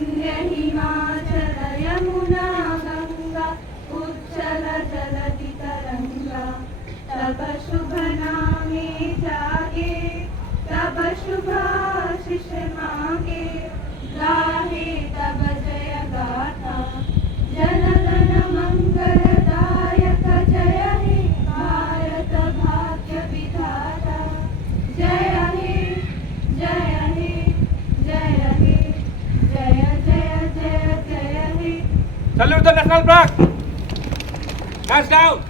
विंध्य हिमाचल यमुना गंगा उच्चल जलधि तरंगा। तब शुभ नामे जागे तब शुभ आशीष मांगे। गाहे तब जय गाथा जन गण मंगलदायक। जय हे भारत भाग्य विधाता। जय हे जय हे जय हे जय जय जय जय हे। Salute the national flag. Hands down.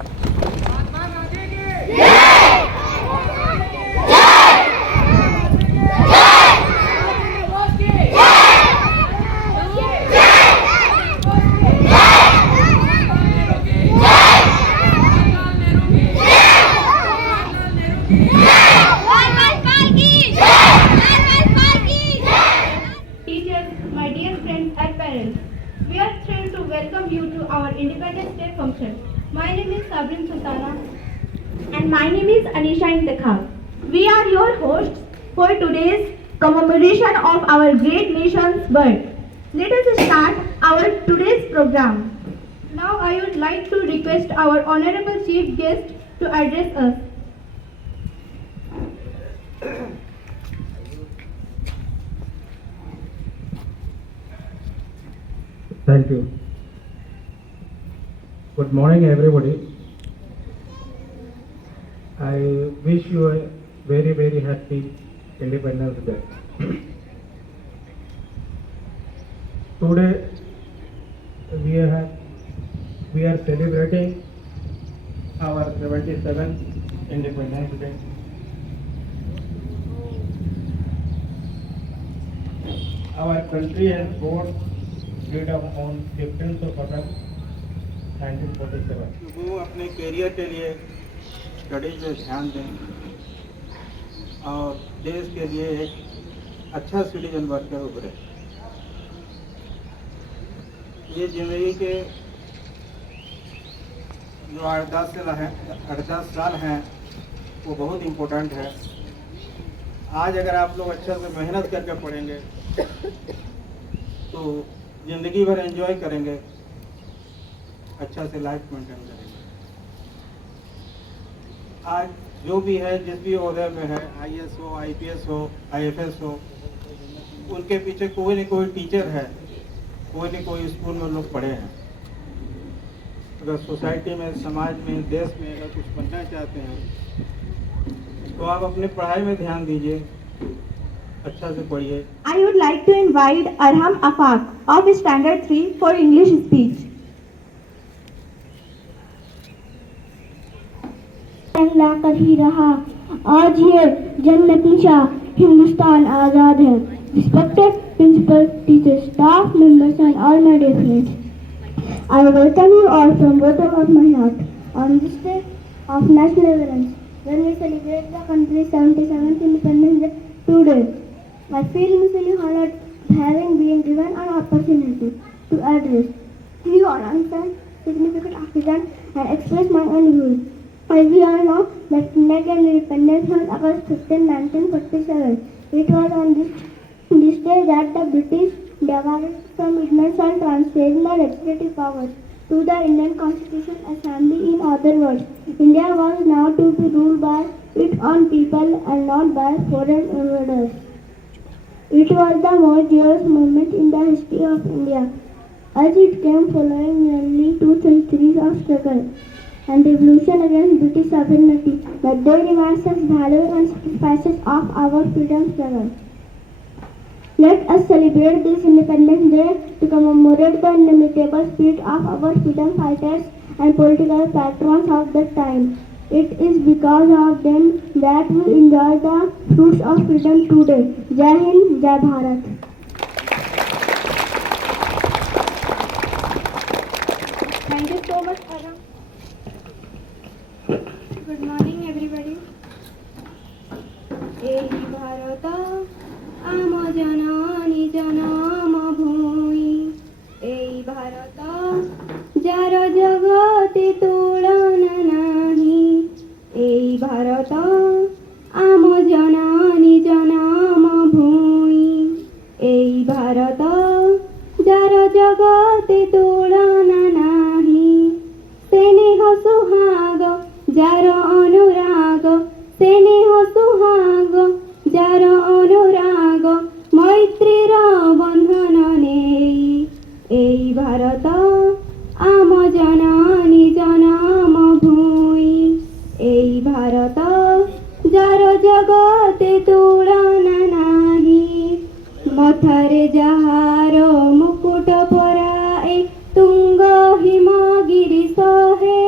Teachers, my dear friends and parents, we are thrilled to welcome you to our Independence Day function. My name is Sabrin Sultana and my name is Anisha Intikhab. We are your hosts for today's commemoration of our great nation's birth. Let us start our today's program. Now I would like to request our honorable chief guest to address us. Thank you. Good morning, everybody. I wish you a very, very happy Independence Day. Today, we are celebrating our 77th Independence Day. Our country has got freedom on 15th of August 1947. वो अपने career के लिए studies में ध्यान दें और देश के लिए एक अच्छा सिटीजन बनकर उभरे। ये ज़िंदगी के जो 8-10 साल हैं वो बहुत इम्पोर्टेंट है। आज अगर आप लोग अच्छा से मेहनत करके पढ़ेंगे तो ज़िंदगी भर एंजॉय करेंगे, अच्छा से लाइफ मेंटेन करेंगे। आज जो भी है जिस भी ओहदे में है, IAS हो, IPS हो, IFS हो, उनके पीछे कोई न कोई टीचर है, कोई न कोई स्कूल में लोग पढ़े हैं। अगर सोसाइटी में, समाज में, देश में अगर कुछ बनना चाहते हैं तो आप अपनी पढ़ाई में ध्यान दीजिए, अच्छा से पढ़िए। I would like to invite Arham Afaq of Standard 3 for English speech. ला कर ही रहा, आज ये जन्नत निशा हिंदुस्तान आजाद है। Respected principal, teachers, staff members and all my dear friends, I welcome you all from bottom of my heart on this day of national reverence when we celebrate the country's 77th Independence Day today. I feel immensely honored having been given an opportunity to address you on a significant occasion and express my own views. As we all know that Indian independence on August 15, 1947. It was on this day that the British debarred from ignorance and transferring the legislative powers to the Indian Constitution Assembly. In other words, India was now to be ruled by its own people and not by foreign invaders. It was the most joyous moment in the history of India, as it came following nearly 2 centuries of struggle and revolution against British sovereignty. The day reminds us values and sacrifices of our freedom struggle. Let us celebrate this Independence Day to commemorate the inimitable spirit of our freedom fighters and political patrons of that time. It is because of them that we enjoy the fruits of freedom today. Jai Hind, Jai Bharat. Thank you so much, Arham. Good morning, everybody. एहि भारत आम जननी जनम भूमि, एहि Bharat jar जगति तुलन नाही, एहि भारत आम जननी जनम भूमि, एहि भारत जगते तुलना नाही। स्नेह सुहाग जार अनुराग, स्नेह सुहाग जार अनुराग, मैत्रीर बंधन नेई। एई भारत आम जननी जन्म भूमि, एई भारत जार जगते तुलना नाही। मथारे जाहार मुकुट पराए, तुंग हिमगिरी सहे,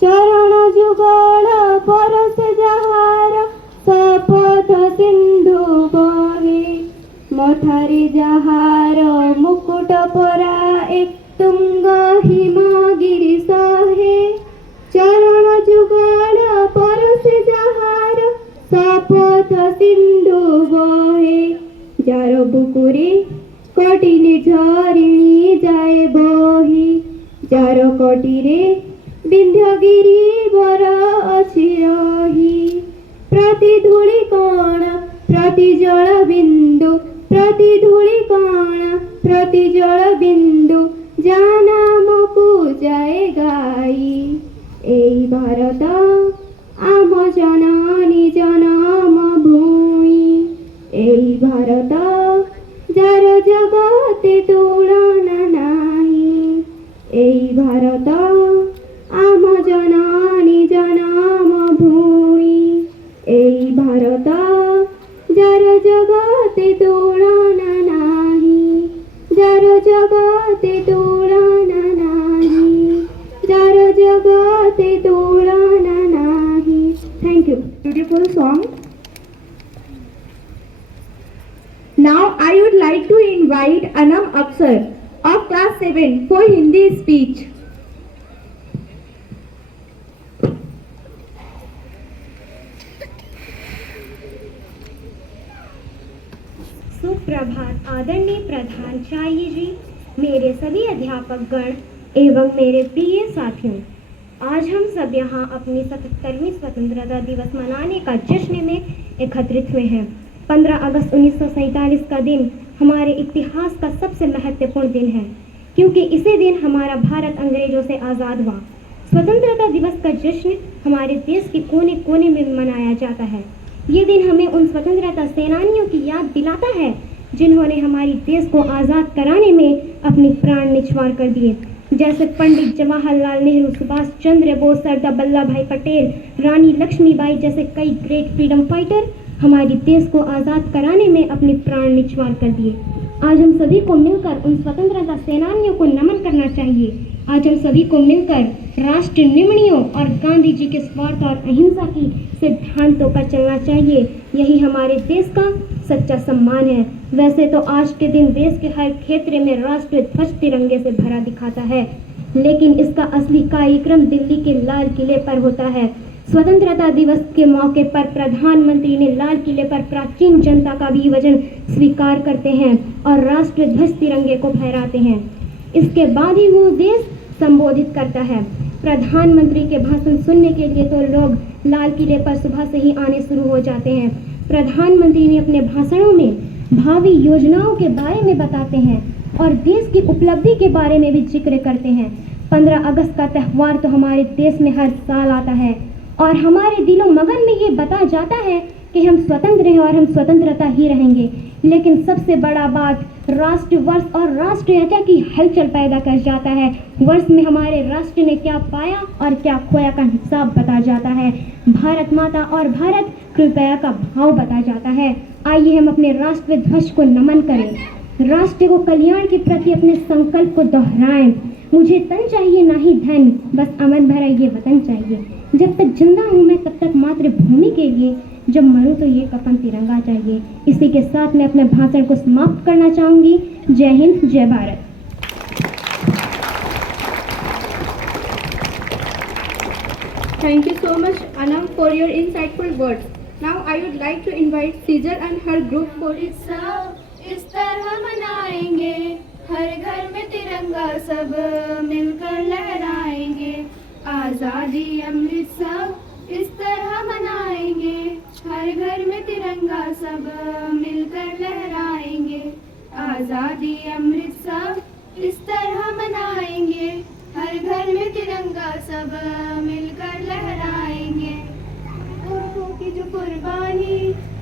चरण जुगल परसे जहार, शपथ सिंधु बहे। मथारे जाहार मुकुट पराए, तुंग हिमगिरी सहे, चरण जुगल परसे जहार, शपथ सिंधु बहे। जार बुकुरे कटिले झरिणी जाए बही, जार कटिरे विंध्यगिरी वर अछि रही। प्रति धूଳି कण प्रति जल बिंदु, प्रति धूଳି कण प्रति जल बिंदु, जा नामकु जाए गाई। एई भारत आम जननी जन्म भूमि, एई भारत जार जगते तुलना नाही। एई भारत आम जननी जन्म भूमि, एई भारत जार जगते तुलना नाही। जार जगते तुलना नाही, जार जगते तुलना नाही। Thank you. Beautiful song. Now I would like to invite Anam Aksar of class 7 for Hindi speech. सुप्रभात आदरणीय प्रधानाचार्य जी, मेरे सभी अध्यापक गण एवं मेरे प्रिय साथियों, आज हम सब यहाँ अपनी 77वीं स्वतंत्रता दिवस मनाने का जश्न में एकत्रित हुए हैं। 15 अगस्त 1947 का दिन हमारे इतिहास का सबसे महत्वपूर्ण दिन है, क्योंकि इसी दिन हमारा भारत अंग्रेजों से आज़ाद हुआ। स्वतंत्रता दिवस का जश्न हमारे देश के कोने कोने में मनाया जाता है। ये दिन हमें उन स्वतंत्रता सेनानियों की याद दिलाता है जिन्होंने हमारे देश को आज़ाद कराने में अपने प्राण निछावर कर दिए, जैसे पंडित जवाहरलाल नेहरू, सुभाष चंद्र बोस, सरदार वल्लभ भाई पटेल, रानी लक्ष्मीबाई जैसे कई ग्रेट फ्रीडम फाइटर हमारे देश को आज़ाद कराने में अपने प्राण निछावर कर दिए। आज हम सभी को मिलकर उन स्वतंत्रता सेनानियों को नमन करना चाहिए। आज हम सभी को मिलकर राष्ट्र निर्णयों और गांधी जी के स्वार्थ और अहिंसा की सिद्धांतों पर चलना चाहिए। यही हमारे देश का सच्चा सम्मान है। वैसे तो आज के दिन देश के हर क्षेत्र में राष्ट्रीय ध्वज तिरंगे से भरा दिखाता है, लेकिन इसका असली कार्यक्रम दिल्ली के लाल किले पर होता है। स्वतंत्रता दिवस के मौके पर प्रधानमंत्री ने लाल किले पर प्राचीन जनता का अभिवादन स्वीकार करते हैं और राष्ट्रीय ध्वज तिरंगे को फहराते हैं। इसके बाद ही वो देश संबोधित करता है। प्रधानमंत्री के भाषण सुनने के लिए तो लोग लाल किले पर सुबह से ही आने शुरू हो जाते हैं। प्रधानमंत्री ने अपने भाषणों में भावी योजनाओं के बारे में बताते हैं और देश की उपलब्धि के बारे में भी जिक्र करते हैं। 15 अगस्त का त्यौहार तो हमारे देश में हर साल आता है और हमारे दिलो मगन में ये बता जाता है कि हम स्वतंत्र हैं और हम स्वतंत्रता ही रहेंगे। लेकिन सबसे बड़ा बात राष्ट्र वर्ष और राष्ट्रीयता की हलचल पैदा कर जाता है। वर्ष में हमारे राष्ट्र ने क्या पाया और क्या खोया का हिसाब बता जाता है। भारत माता और भारत कृपया का भाव बता जाता है। आइए हम अपने राष्ट्रीय ध्वज को नमन करें, राष्ट्र को कल्याण के प्रति अपने संकल्प को दोहराएं। मुझे तन चाहिए ना ही धन, बस अमन भरा ये वतन चाहिए। जब तक जिंदा हूँ मैं तब तक मातृभूमि के लिए, जब मरूं तो ये कफन तिरंगा चाहिए। इसी के साथ मैं अपने भाषण को समाप्त करना चाहूंगी। जय हिंद, जय Bharat. Thank you so much, Anam, for your insightful words. Now I would like to invite Caesar and her group for इस तरह मनाएंगे, हर घर में तिरंगा सब मिलकर लहराएंगे। आज़ादी अमृतसर इस तरह मनाएंगे, हर घर में तिरंगा सब मिलकर लहराएंगे। आज़ादी अमृतसर इस तरह मनाएंगे, हर घर में तिरंगा सब मिलकर लहराएंगे। पुरखों की जो कुर्बानी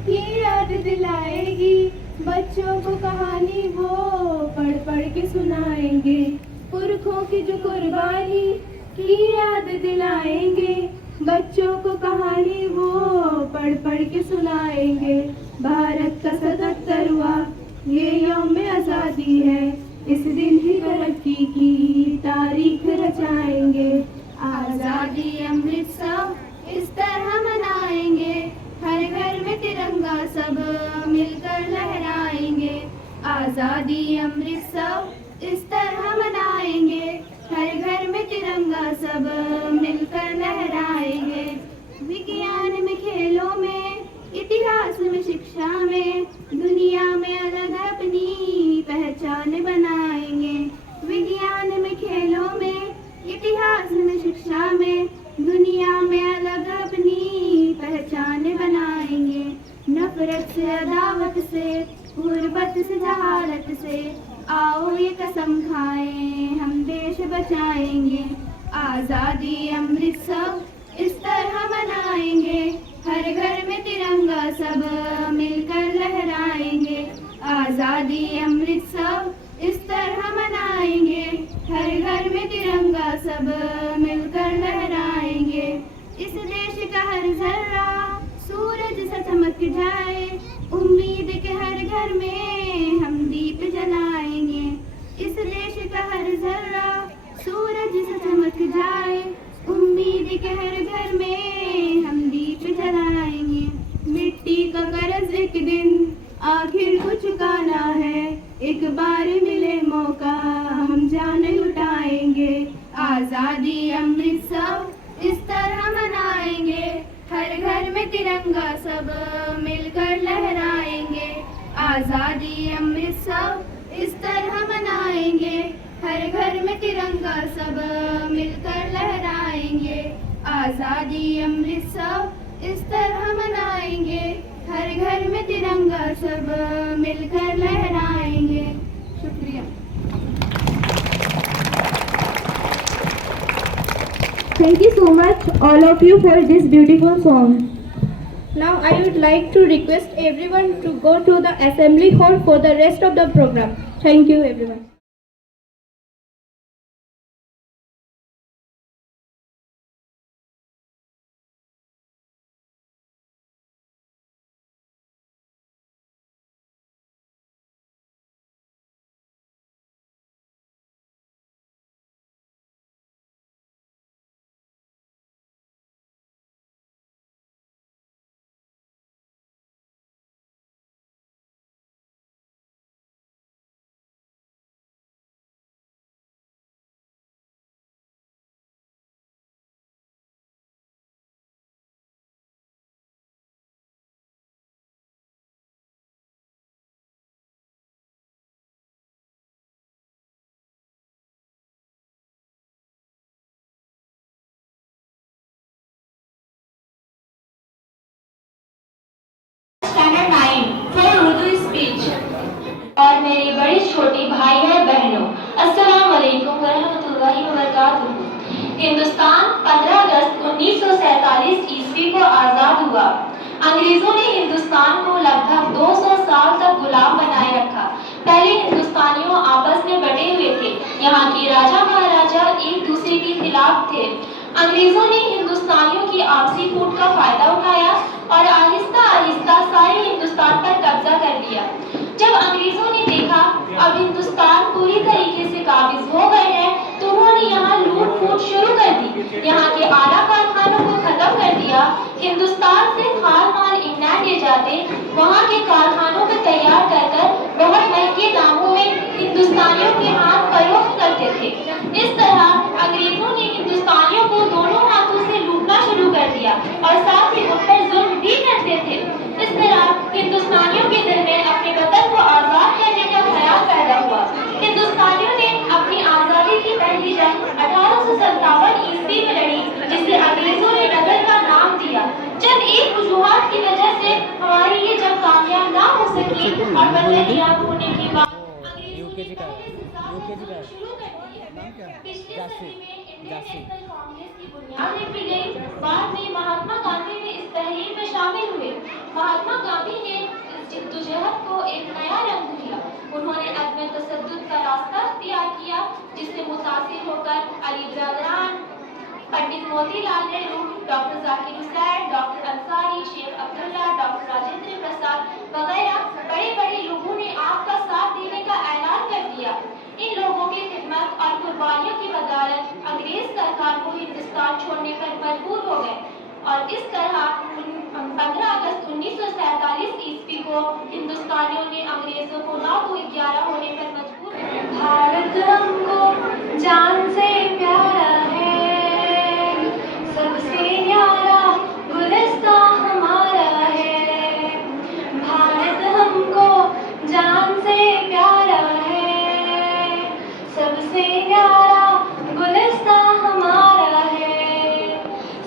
की याद दिलाएगी, बच्चों को कहानी वो पढ़ पढ़ के सुनाएंगे। पुरखों की जो कुर्बानी की याद दिलाएंगे, बच्चों को कहानी वो पढ़ पढ़ के सुनाएंगे। भारत का 77वां ये यौम आज़ादी है, इस दिन ही तरक्की की तारीख रचाएंगे। आज़ादी अमृतसर इस तरह मनाएंगे, हर घर में तिरंगा सब मिलकर लहराएंगे। आज़ादी अमृतसर इस तरह मनाएंगे, हर घर में तिरंगा सब मिलकर लहराएंगे। विज्ञान में, खेलों में, इतिहास में, शिक्षा में, दुनिया में अलग अपनी पहचान बनाएंगे। विज्ञान में, खेलों में, इतिहास में, शिक्षा में, दुनिया में अलग अपनी पहचान बनाएंगे। नफरत से, अदावत से, गुर्बत से, जहालत से आओ ये कसम खाएं, हम देश बचाएंगे। आज़ादी अमृतसर इस तरह मनाएंगे, हर घर में तिरंगा सब मिलकर लहराएंगे। आज़ादी अमृतसर इस तरह मनाएंगे, हर घर में तिरंगा सब मिलकर लहराएंगे। इस देश का हर जर्रा सूरज सा चमक जाए, उम्मीद के हर घर में हम दीप जलाएंगे। इस देश का हर जर्रा सूरज सा चमक जाए, उम्मीद के हर घर में हम दीप जलाएंगे। मिट्टी का कर्ज एक दिन आखिर को चुकाना है, एक बार मिले मौका हम जान लुटाएंगे। आज़ादी अमृतसर इस तरह मनाएंगे, हर घर में तिरंगा सब मिलकर लहराएंगे। आज़ादी अमृतसर इस तरह मनाएंगे, हर घर में तिरंगा सब मिलकर लहराएंगे। आज़ादी अमृतसर इस तरह मनाएंगे, हर घर में तिरंगा सब मिलकर लहराएंगे। शुक्रिया। Thank you so much, all of you, for this beautiful song. Now I would like to request everyone to go to the assembly hall for the rest of the program. Thank you, everyone. Standard 9 for Urdu speech. और मेरे बड़े छोटे भाई और बहनों, अस्सलाम वालेकुम वरहमतुल्लाहि वबरकातुहू। हिंदुस्तान 15 अगस्त 1947 ईस्वी को आज़ाद हुआ। अंग्रेजों ने हिंदुस्तान को लगभग 200 साल तक गुलाम बनाए रखा। पहले हिंदुस्तानियों आपस में बटे हुए थे, यहाँ के राजा महाराजा एक दूसरे के खिलाफ थे। अंग्रेजों ने हिंदुस्तानियों की आपसी फूट का फायदा उठाया और आहिस्ता आहिस्ता सारे हिंदुस्तान पर कब्जा कर लिया। जब अंग्रेजों ने देखा अब हिंदुस्तान पूरी तरीके से काबिज हो गए हैं, तो उन्होंने यहाँ लूट फूट शुरू कर दी। यहाँ के आला कारखानों को खत्म कर दिया। हिंदुस्तान से खाल माल इंग्लैंड ले जाते, वहाँ के कारखानों में तैयार कर बहुत महंगे दामों में हिंदुस्तानियों के हाथ फरोख्त करते थे। इस तरह अंग्रेजों ने हिंदुस्तानियों को दोनों हाथों से लूटना शुरू कर दिया और साथ ही उन पर जुल्म भी करते थे। इस तरह हिंदुस्तानियों के दिल में अपने वतन को आज़ाद करने का ख्याल पैदा हुआ। हिंदुस्तानियों ने अपनी आज़ादी की पहली जंग 1857 ईस्वी में लड़ी, जिसे अंग्रेजों ने नजर का नाम दिया। जब एक वजूहात की वजह से हमारी ये जंग कामयाब ना हो सकी और वतन याद होने के बाद अंग्रेजों ने UKG का है। UKG का है। शुरू कर दी है। नाम क्या है? पिछले जासी। सदी में इंडियन जासी। नेशनल कांग्रेस की बुनियाद रखी गई। बाद में महात्मा गांधी भी इस तहरीक में शामिल हुए। महात्मा गांधी ने इस जद्दोजहद को एक नया रंग दिया। उन्होंने अदम तशद्दुद का रास्ता इख्तियार किया, जिससे मुतासिर होकर अली ब्रदरान, Pandit Motilal Nehru, doctor Zakir Hussain, doctor Ansari, Sheikh Abdullah, doctor Rajendra Prasad वगैरह बड़े बड़े लोगों ने आपका साथ देने का ऐलान कर दिया। इन लोगों की खिदमत और कुर्बानियों की बदौलत अंग्रेज सरकार को हिंदुस्तान छोड़ने पर मजबूर हो गए और इस तरह 15 अगस्त 1947 ईस्वी को हिंदुस्तानियों ने अंग्रेजों को 9-11 होने पर मजबूर किया। भारत हमको जान से प्यारा है, सबसे न्यारा गुलिस्तान हमारा है। भारत हमको जान से प्यारा है, सबसे न्यारा गुलिस्तान हमारा है।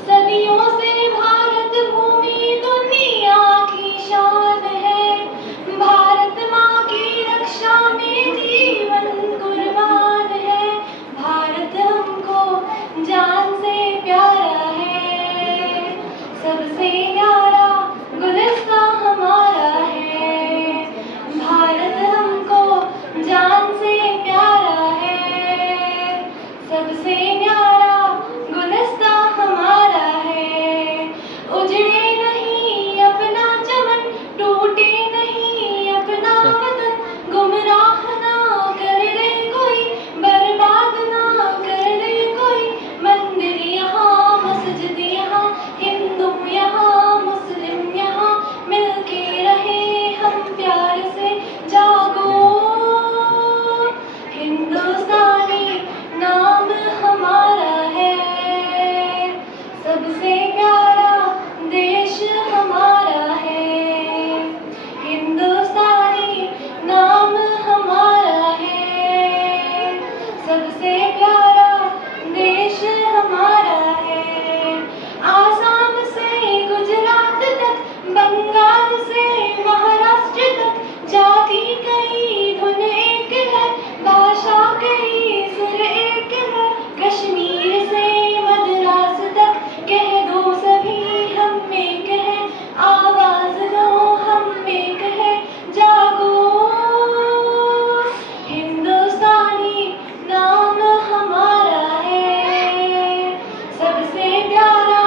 सदियों से भारत भूमि दुनिया की शान है, भारत माँ की रक्षा में जीवन कुर्बान है। भारत हमको जान से प्यारा है, सबसे न्यारा गुलिस्तान हमारा है। भारत हमको जान से प्यारा है, सबसे न्यारा गुलिस्तान हमारा है। उजड़े नहीं अपना चमन, टूटे नहीं अपना वतन, गुमराह ना कर दे कोई, बर्बाद ना कर दे कोई। मंदिर यहाँ, मस्जिद यहाँ, हिंदू यहाँ, मुस्लिम यहाँ, मिलके रहे हम प्यार से। जागो हिंदुस्तानी नाम हमारा है, सबसे प्यारा देश हमारा है। हिंदुस्तानी नाम हमारा है, सबसे प्यारा देश हमारा है। आसाम से गुजरात तक, बंगाल से महाराष्ट्र तक, जाति कई धुन एक है, भाषा कई सुर एक है। कश्मीर से मद्रास तक कह दो सभी हम एक है, आवाज दो हम एक है। जागो हिंदुस्तानी नाम हमारा है, सबसे प्यारा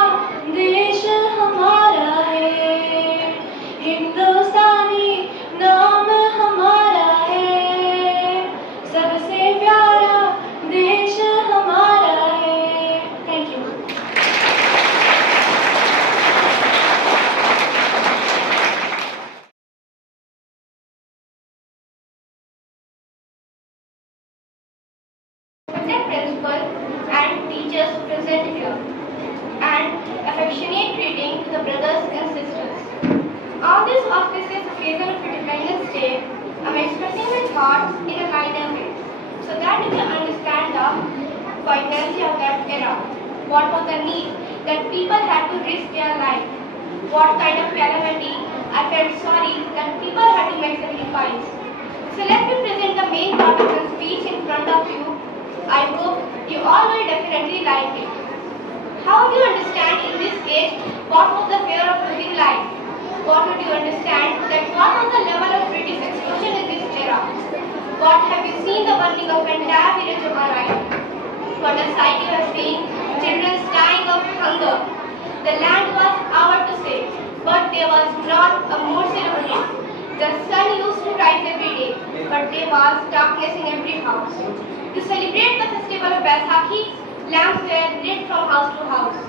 देश हमारा है। हिंदुस्तानी नाम हमारा है, सबसे प्यारा देश हमारा है। Thank you. Principal and teachers present here, and affectionate greeting to the brothers and sisters. On this auspicious occasion of Independence Day, I am expressing my thoughts in a kinder way, so that you can understand the poignancy of that era. What was the need that people had to risk their life? What kind of calamity? I felt sorry that people had to make sacrifice. So let me present the main part of the speech in front of you. I hope you all will definitely like it. How do you understand in this age what was the fear of losing life? What would you understand that what was the level of British exclusion in this era? What have you seen the burning of entire village of Marai? What a sight you have seen, children dying of hunger. The land was ours to save, but there was not a morsel of it. The sun used to rise every day, but there was darkness in every house. To celebrate the festival of Baisakhi, lamps were lit from house to house.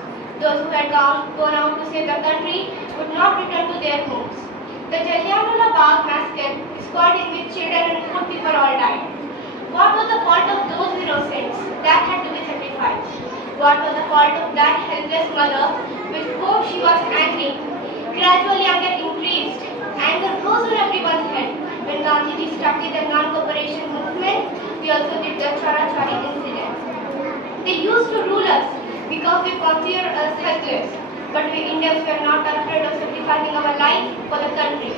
Those who had gone out to save the country would not return to their homes. The Jallianwala Bagh massacre is called in which children and poor people all died. What was the fault of those innocents that had to be sacrificed? What was the fault of that helpless mother with whom she was angry? Gradually anger increased. Anger rose on everyone's head. When Gandhiji started the non-cooperation movement, we also did the Chara-Chari incident. They used to rule us because they considered us helpless. But we Indians were not afraid of sacrificing our life for the country.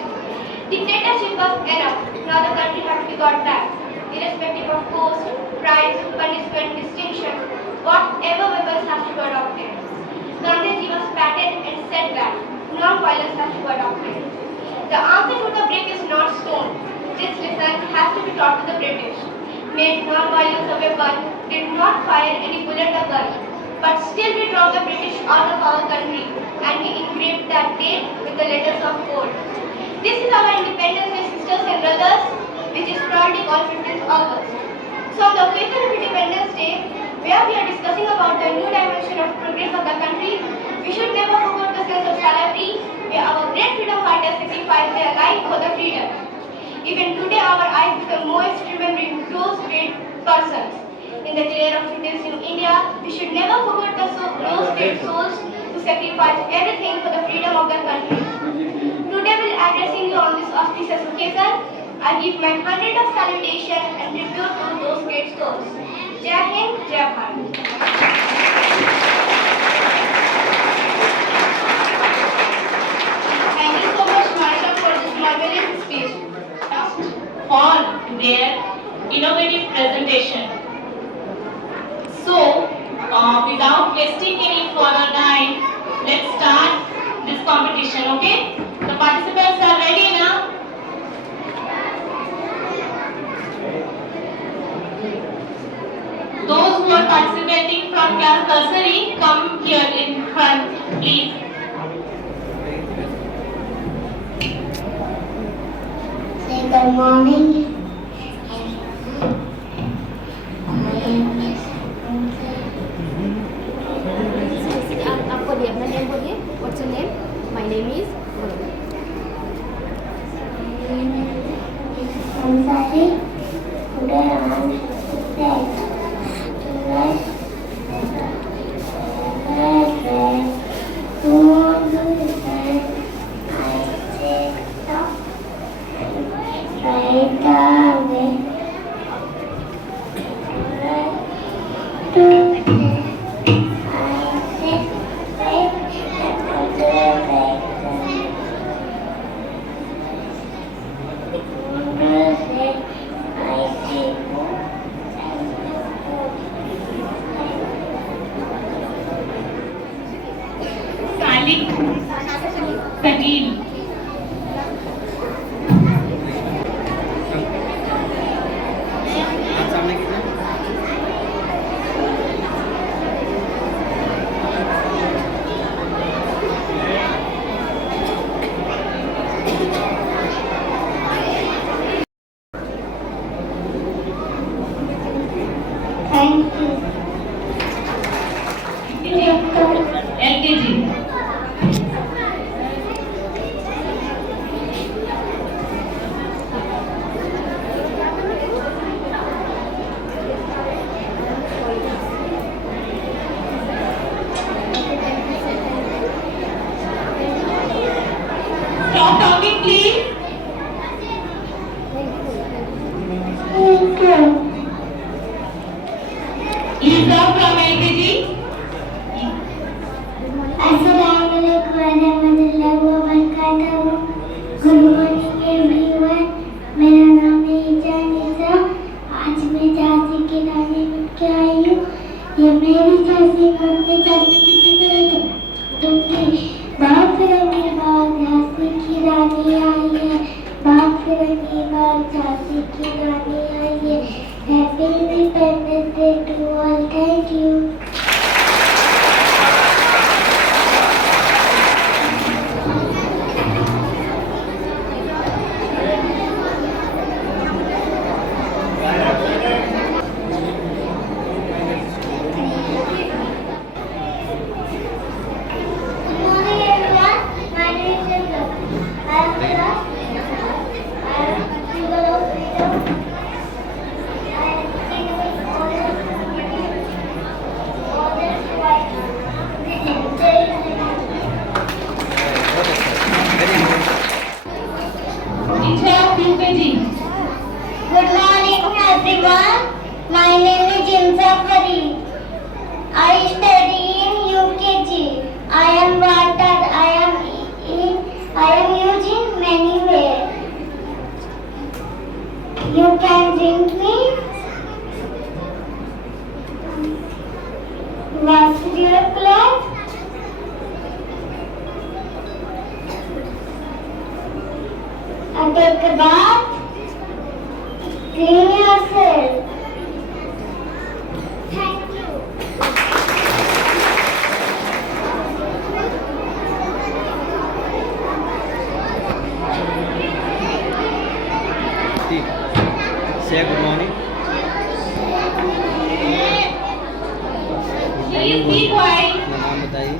Dictatorship was enough. Now the country had to be got back. irrespective of post, prize, punishment, distinction, whatever weapons have to be adopted. Gandhiji was patted and said that non-violence has to be adopted. The answer to the brick is not stone. This lesson has to be taught to the British. Made non-violence a weapon, did not fire any bullet or gun, but still we drove the British out of our country and we engraved that date with the letters of gold. This is our Independence Day, sisters and brothers, which is proudly called 15th August. So on the occasion of Independence Day, where we are discussing about the new dimension of progress of the country, we should never forget the sense of solidarity where our great freedom fighters sacrificed their life for the freedom. Even today our eyes become moist remembering those great persons. In the glare of today's new India, we should never forget those great souls who sacrificed everything for the freedom of the country. Today, while addressing you on this auspicious occasion, I give my 100th salutation and tribute to those great souls. Jai Hind, Jai Bharat. Thank you so much, Marsha, for this marvelous speech. For their innovative presentation. So, without wasting any further time, let's start this competition, okay? The participants are ready now? Those who are participating from class nursery, come here in front, please. Say good morning. आपको अपना name बोलिए. What's your name? My name is. Ansari. Today I am red. Salim. Thank you. LKG. Stop talking, please. Thank you. Lisa from LKG. Assalamualaikum warahmatullahi wabarakatuh. Good morning everyone. मेरा नाम है ईजान निसा. आज मैं झांसी की रानी बन के आई हूँ. ये मेरी झांसी अपने झांसी की दूंगी. बाप रंगी बाग झांसी की रानी आई है. बाप रंगी बाग झांसी की रानी आई है. Happy Independence Day to all. Thank you. Good morning everyone. My name is Jimsa Farid. I study in UKG. I am water. I am using many ways. You can drink me Dear class, and take a bath, clean yourself. Thank you. Say good morning. Please be quiet. अपना नाम बताइए.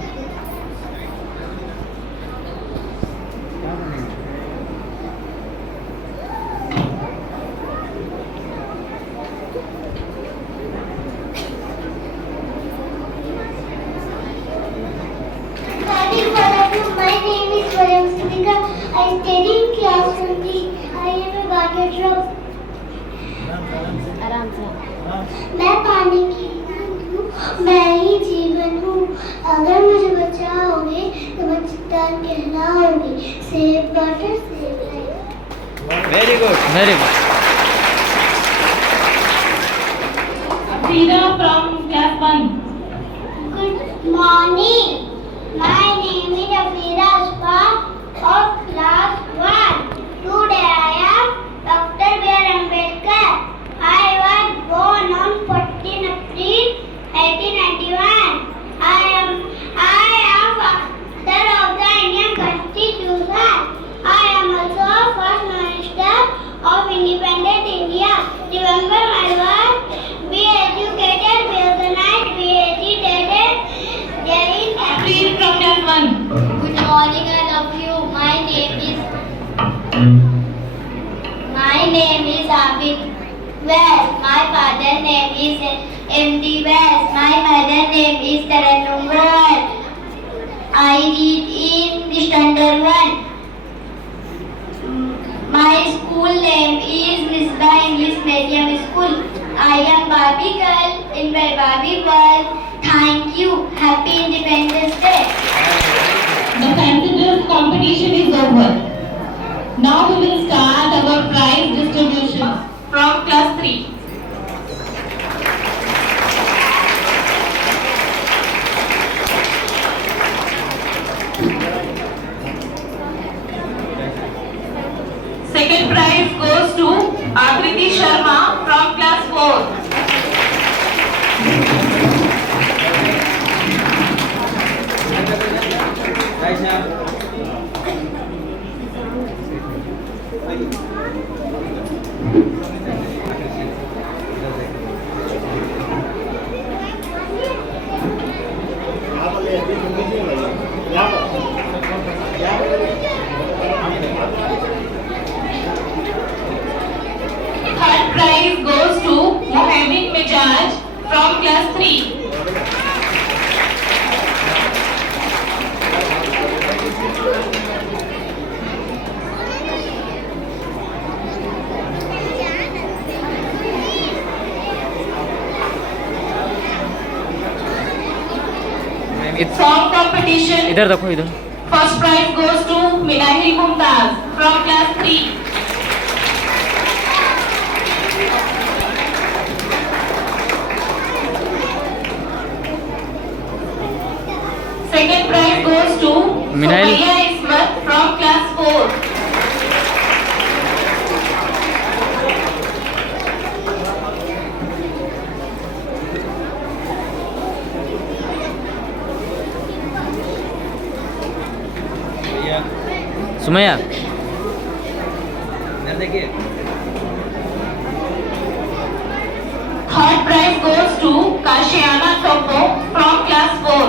My name is Varam Siddhika. I study in class 20. I am a guardian of. आराम से. मैं पानी की बूंद हूँ, मैं ही जीवन हूँ. अगर मुझे बचाओगे तो मैं चित्तार कहलाओगे. Save water, save life. Very good. Very good. Afrida from class 1. Good morning. My name is Afira Aspa of class 1. Today I am Dr. B.R. Ambedkar. I was born on 14 April 1891. I am author of the Indian Constitution. I am also first minister of independent India. Remember my word. Be educated, be organized, be educated. April from class 1. Good morning, I love you. My name is Abid West. My father's name is M.D. West. My mother's name is Taranum West. I read in standard 1. My school name is Misbah English Medium School. I am Barbie girl in my Barbie world. Thank you. Happy Independence Day. The fancy dress competition is over. Now we will start our prize distribution from class 3. Second prize goes to Akriti Sharma from class 4. Third prize goes to Mohammed Mijaj from class 3. Song competition. इधर देखो इधर. First prize goes to Minahil Mumtaz from class 3. Second prize goes to Minahil. Sumaya Ismat from class 4. Sumaiya. इधर देखिए. Third prize goes to Kashiana Topo from class 4.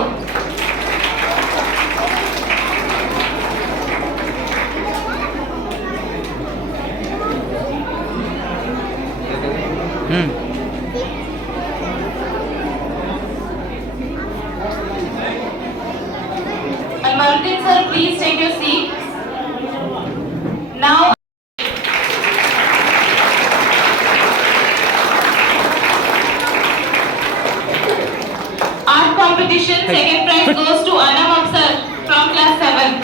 Almaruddin sir, please take your seat. Now art competition, second prize goes to Anam Afsar from class 7.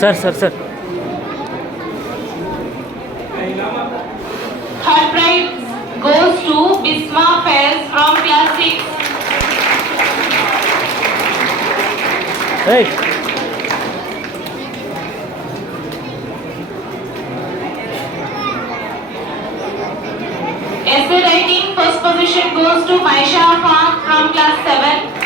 Sir Third prize goes to Bisma Faiz from class 6. Hey. Essay writing first position goes to Maisha Afan from class 7.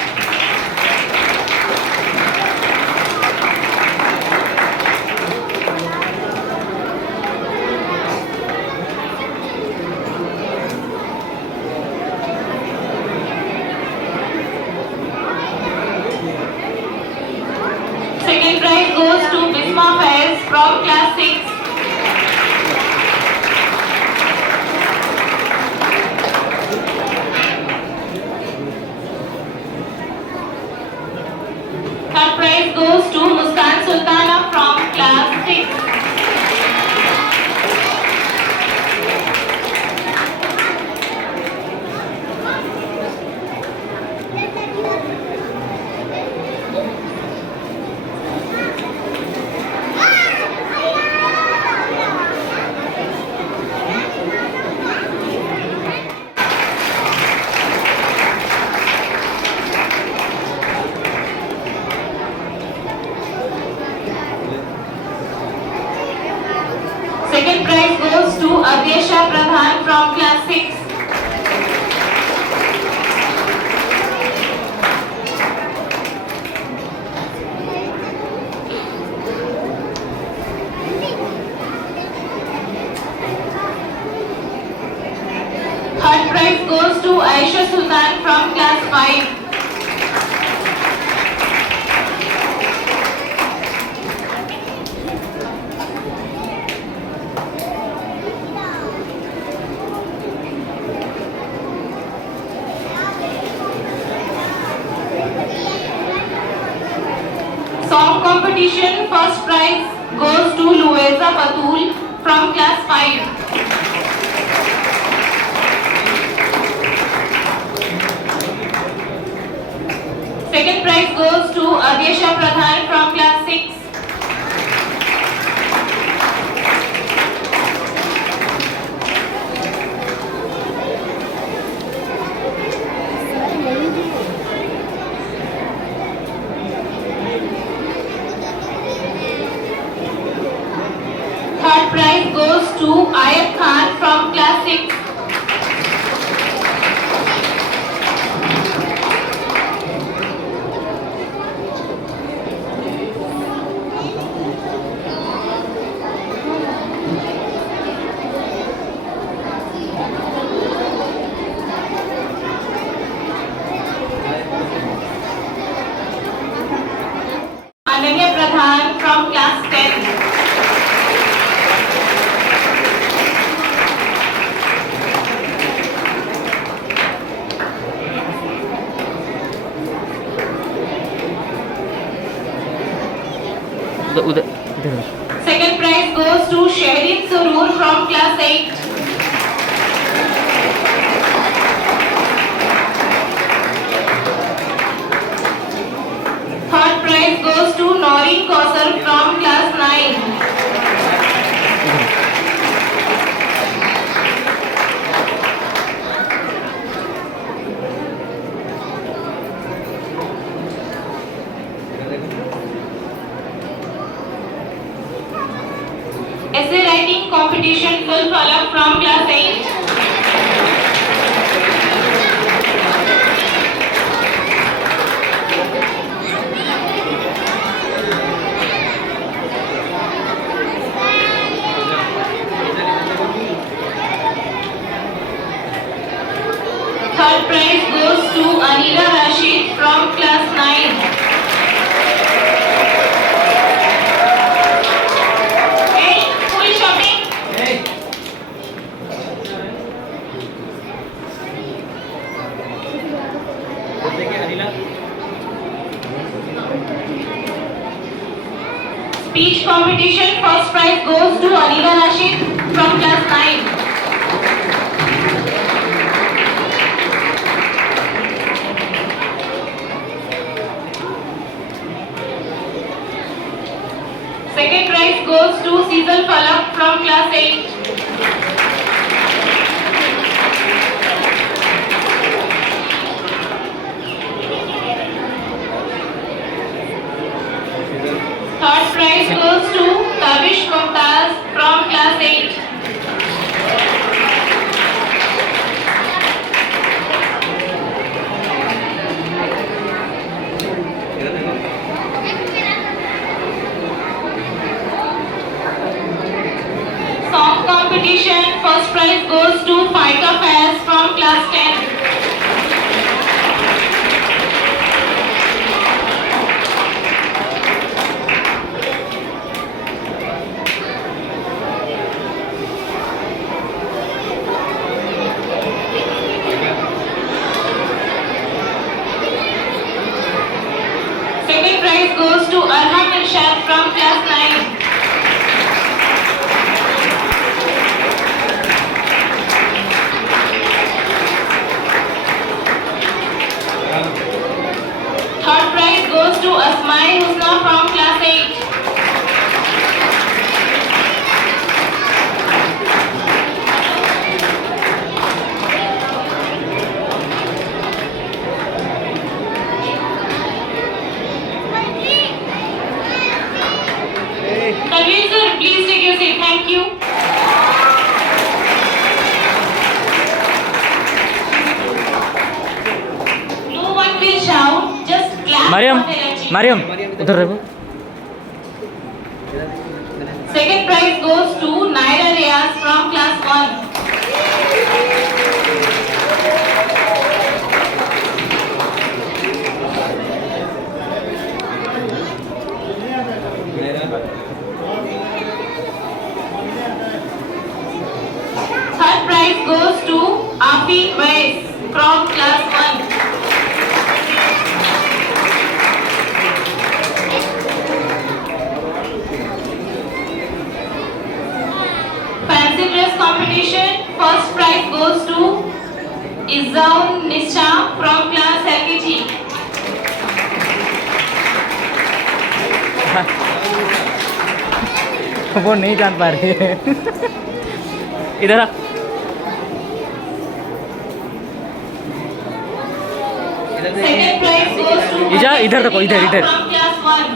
Second prize goes to Bisma Faiz from class 6. Third prize goes to Muskan Sultana from class 6. Second prize goes to Avyesha Pradhan from class 6. Third prize goes to Aisha Sultan from class 5. Song competition first prize goes to Lueza Batul from class 5. Second prize goes to Avyesha Pradhan from class 6. Third prize goes to Ayat Khan from class 6. Ananya Pradhan from class 10. उधर Second prize goes to Shahrin Surur from class 8. Third prize goes to Noreen Kausar from class 9. Essay writing competition full follow from class 8. Third prize goes to Anila Rashid from class 9. Speech competition first prize goes to Anila Rashid from class 9. Second from class 8. Third prize goes to Tavish Mumtaz from class 8. Song competition, first prize goes to Faika Faiz from class 10. Second prize goes to Arham Irshad from class 9. Third prize goes to Asmai Husna from class 8. Naveen sir, please take your seat. Thank you. No one will shout. Just clap Mariam, for their achievement. Mariam, उधर रहो. Second prize goes to Naira Reyes from class 1. Third prize goes to Afi Weiss from class 1. Fancy dress competition, first prize goes to Izzaun Nisha from class LKG. वो नहीं जान पा रहे हैं. इधर आ. Second prize goes to इधर देखो, इधर. from class 1.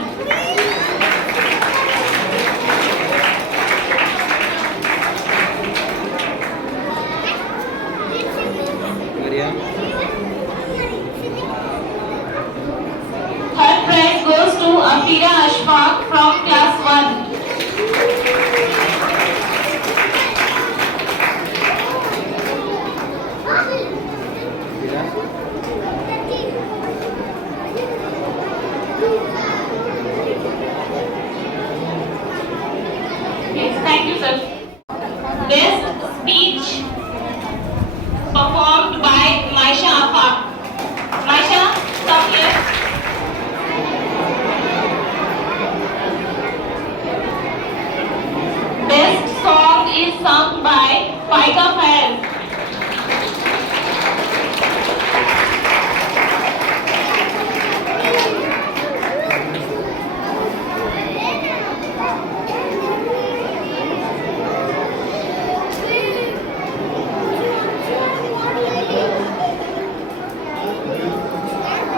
Third prize goes to Afira Ashfaq from class 1. Yes, thank you, sir. Best speech performed by Maisha Afaq. Maisha, come here. Best song is sung by Faika Faiz.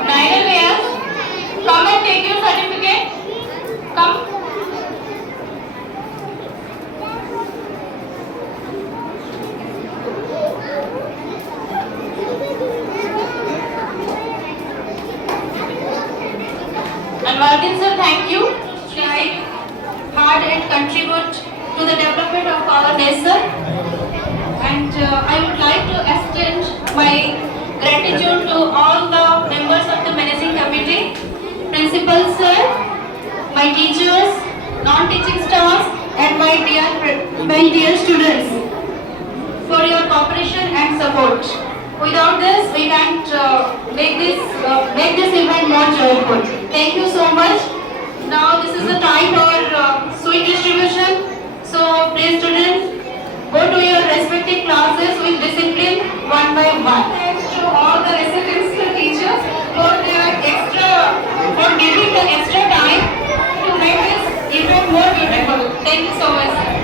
Naira Reyes, come and take your certificate. Come. Anwardin sir, thank you. Try hard and contribute to the development of our nation. And I would like to extend my gratitude to all the members of the managing committee, principal sir, my teachers, non-teaching staffs, and my dear students for your cooperation and support. Without this, we can't make this event more joyful. Thank you so much. Now this is the time for sweet distribution. So please students, go to your respective classes with discipline one by one. Thanks to all the residential teachers for giving the extra time to make this event more beautiful. Thank you so much.